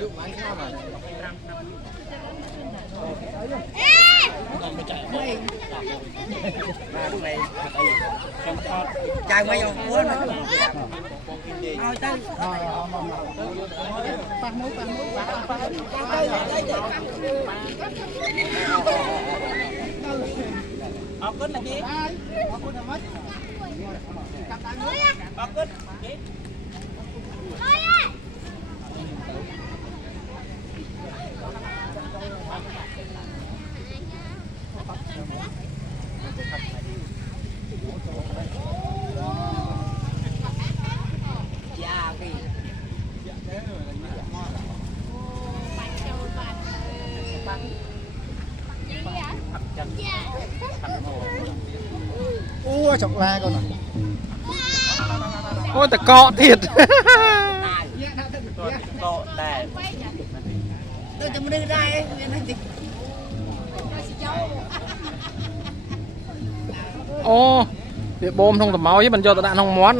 giúp anh sao mà trai mấy ông quá nó học cất là gì? Học cất là mất. Học cất. Chọc la con à. Ôi ta cọ thiệt. Cọ đẻ. Tôi chồng đi đây. Ô, bị bom không tầm máu với mình cho tao đạn không món.